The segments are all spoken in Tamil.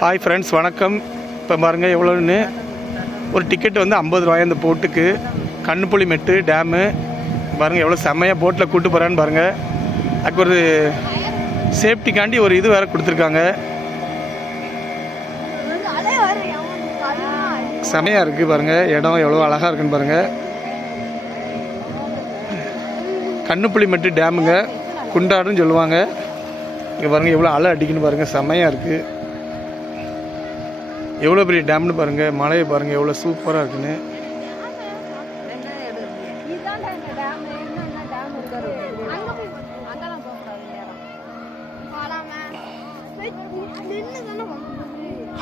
ஹாய் ஃப்ரெண்ட்ஸ், வணக்கம். இப்போ பாருங்கள் எவ்வளோன்னு ஒரு டிக்கெட் வந்து 50 ரூபாய் அந்த போட்டுக்கு. கண்ணுப்புலிமெட்டு டேமு பாருங்கள் எவ்வளோ செம்மையாக போட்டில் கூட்டு போகிறான்னு பாருங்கள். அதுக்கு ஒரு சேஃப்டிக்காண்டி ஒரு இது வேறு கொடுத்துருக்காங்க. செமையாக இருக்குது பாருங்கள், இடம் எவ்வளோ அழகாக இருக்குன்னு பாருங்கள். கண்ணுப்புலிமெட்டு டேமுங்க, குண்டாடுன்னு சொல்லுவாங்க. இங்கே பாருங்கள் எவ்வளோ அலை அடிக்குன்னு பாருங்கள், செம்மையாக இருக்குது. எவ்வளோ பெரிய டேம்னு பாருங்கள், மலையை பாருங்கள் எவ்வளோ சூப்பராக இருக்குன்னு.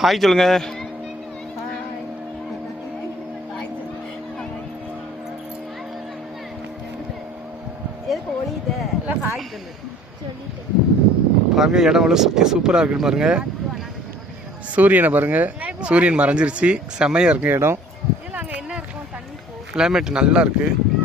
ஹாய் சொல்லுங்க. பாருங்க இடம் எவ்வளோ சுற்றி சூப்பராக இருக்குன்னு பாருங்க. சூரியனை பாருங்க, சூரியன் மறைஞ்சிருச்சு. செம்மையாக இருக்கு இடம். கிளைமேட் நல்லா இருக்குது.